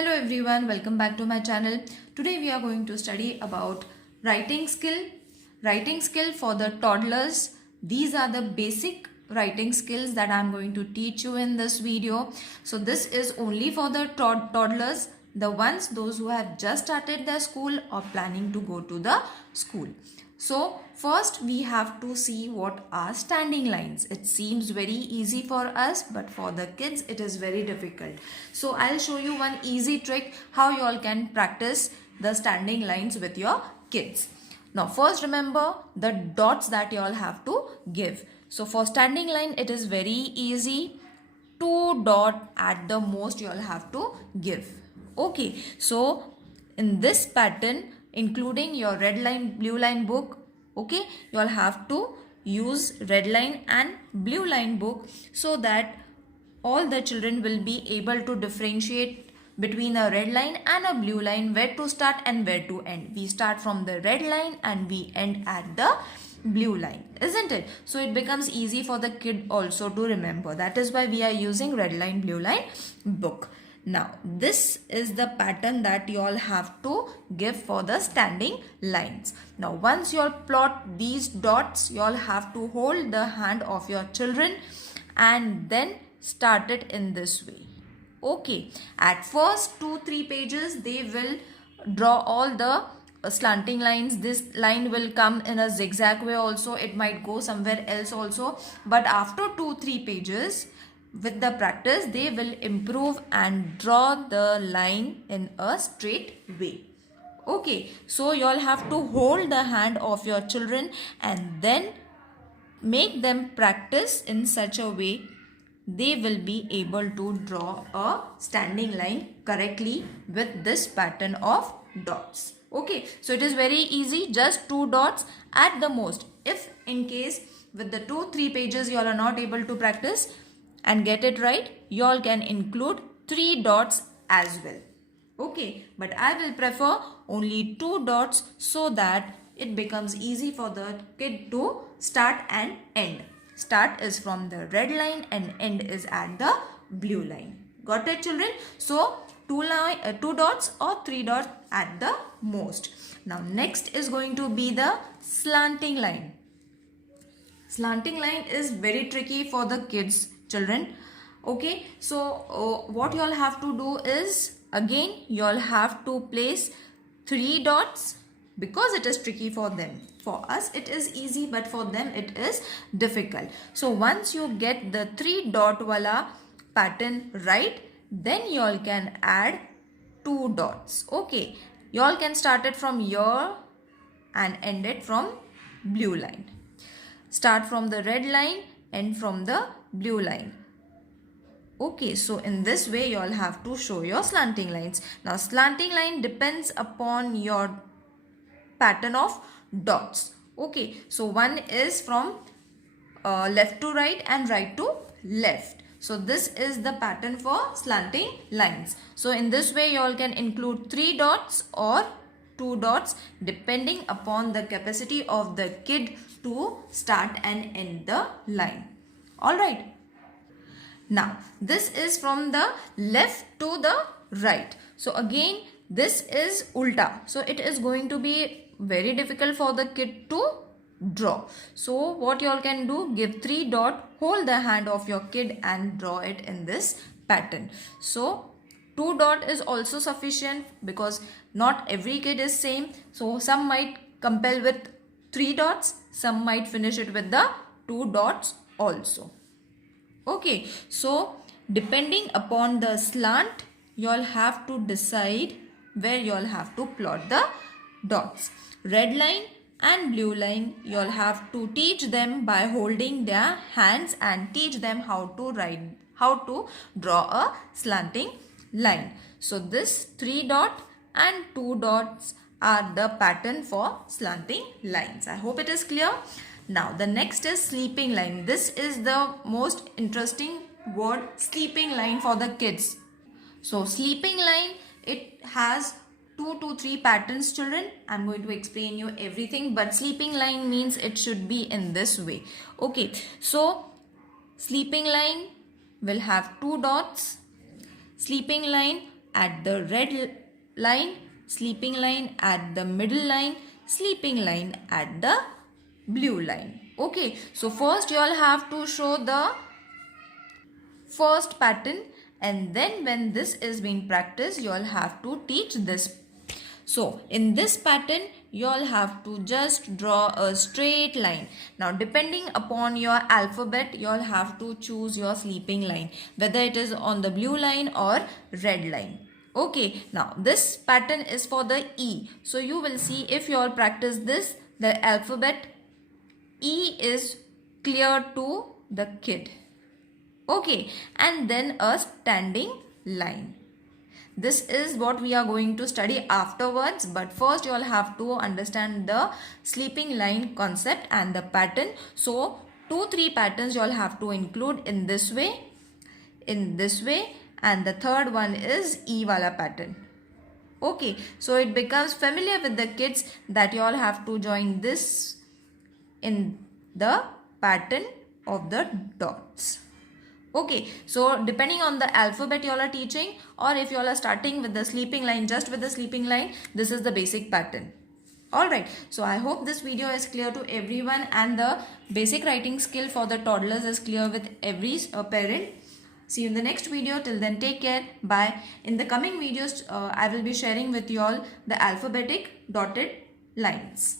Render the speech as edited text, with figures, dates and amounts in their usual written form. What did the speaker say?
Hello everyone, welcome back to my channel. Today we are going to study about writing skill. Writing skill for the toddlers. These are the basic writing skills that I am going to teach you in this video. So this is only for the toddlers, those who have just started their school or planning to go to the school. So first we have to see what are standing lines. It seems very easy for us, but for the kids it is very difficult. So I'll show you one easy trick how you all can practice the standing lines with your kids. Now first remember the dots that you all have to give. So for standing line it is very easy. 2 dots at the most you all have to give. Okay, so in this pattern, including your red line, blue line book, okay, you all have to use red line and blue line book so that all the children will be able to differentiate between a red line and a blue line, where to start and where to end. We start from the red line and we end at the blue line, isn't it? So it becomes easy for the kid also to remember. That is why we are using red line, blue line book. Now this is the pattern that you all have to give for the standing lines. Now once you all plot these dots, you all have to hold the hand of your children and then start it in this way. Okay, at first 2-3 pages they will draw all the slanting lines. This line will come in a zigzag way also. It might go somewhere else also, but after 2-3 pages with the practice they will improve and draw the line in a straight way. Okay, so you all have to hold the hand of your children and then make them practice in such a way they will be able to draw a standing line correctly with this pattern of dots. Okay, so it is very easy, just 2 dots at the most. If in case with the 2-3 pages you all are not able to practice and get it right, you all can include 3 dots as well. Okay, but I will prefer only 2 dots so that it becomes easy for the kid to start and end. Start is from the red line and end is at the blue line. Got it, children? So 2 dots or 3 dots at the most. Now next is going to be the slanting line. Slanting line is very tricky for the kids, children. Okay, so what you all have to do is, again you all have to place 3 dots because it is tricky for them. For us it is easy, but for them it is difficult. So once you get the 3 dot wala pattern right, then you all can add 2 dots. Okay, you all can start it from here and end it from blue line. Start from the red line, end from the blue line. Okay, so in this way you all have to show your slanting lines. Now slanting line depends upon your pattern of dots. Okay, so one is from left to right and right to left. So this is the pattern for slanting lines. So in this way you all can include 3 dots or 2 dots depending upon the capacity of the kid to start and end the line. Alright. Now this is from the left to the right. So again this is ulta. So it is going to be very difficult for the kid to draw. So what you all can do, give 3 dots, hold the hand of your kid and draw it in this pattern. So 2 dots is also sufficient because not every kid is same. So some might compel with 3 dots, some might finish it with the 2 dots also. Okay, so depending upon the slant, you all have to decide where you all have to plot the dots. Red line and blue line, you all have to teach them by holding their hands and teach them how to draw a slanting line. So this 3 dot and 2 dots are the pattern for slanting lines. I hope it is clear. Now the next is sleeping line. This is the most interesting word, sleeping line, for the kids. So sleeping line, it has 2 to 3 patterns, children. I'm going to explain you everything, but sleeping line means it should be in this way. Okay, so sleeping line will have 2 dots. Sleeping line at the red line, sleeping line at the middle line, sleeping line at the blue line. Okay, so first you all have to show the first pattern, and then when this is being practiced, you all have to teach this. So in this pattern, you all have to just draw a straight line. Now depending upon your alphabet, you all have to choose your sleeping line, whether it is on the blue line or red line. Okay, now this pattern is for the E. So you will see, if you all practice this, the alphabet E is clear to the kid. Okay, and then a standing line. This is what we are going to study afterwards, but first you all have to understand the sleeping line concept and the pattern. So 2-3 patterns you all have to include in this way, and the third one is E wala pattern. Okay, so it becomes familiar with the kids that you all have to join this in the pattern of the dots. Okay, so depending on the alphabet you all are teaching, or if you all are starting with the sleeping line, just with the sleeping line, this is the basic pattern. Alright, so I hope this video is clear to everyone, and the basic writing skill for the toddlers is clear with every parent. See you in the next video. Till then, take care. Bye. In the coming videos, I will be sharing with you all the alphabetic dotted lines.